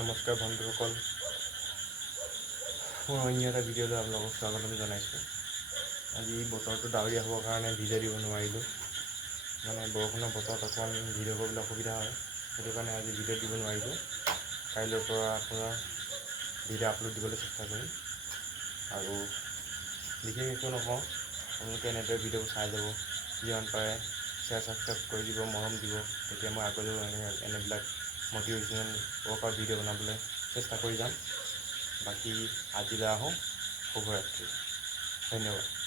নমস্কাৰ বন্ধুসকল, মই অন্য এটা ভিডিঅ'লৈ আপোনালোকক স্বাগতম জনাইছোঁ। আজি বতৰটো ডাৱৰীয়া হ'বৰ কাৰণে ভিডিঅ' দিব নোৱাৰিলোঁ। মানে বৰষুণৰ বতৰত অকণমান ভিডিঅ' কৰিবলৈ অসুবিধা হয়, সেইটো কাৰণে আজি ভিডিঅ' দিব নোৱাৰিলোঁ। কাইলৈৰ পৰা আপোনাৰ ভিডিঅ' আপলোড দিবলৈ চেষ্টা কৰিম। আৰু বিশেষ একো নকওঁ, আপোনালোকে এনেদৰে ভিডিঅ'বোৰ চাই যাব, যিমান পাৰে শ্বেয়াৰ ছাবস্ক্ৰাইব কৰি দিব, মৰম দিব, তেতিয়া মই আগলৈও এনেবিলাক মটিভেশ্যনেল ৱৰ্কআউট ভিডিঅ' বনাবলৈ চেষ্টা কৰি যাম। বাকী আজিলৈ আহোঁ, শুভৰাত্ৰি, ধন্যবাদ।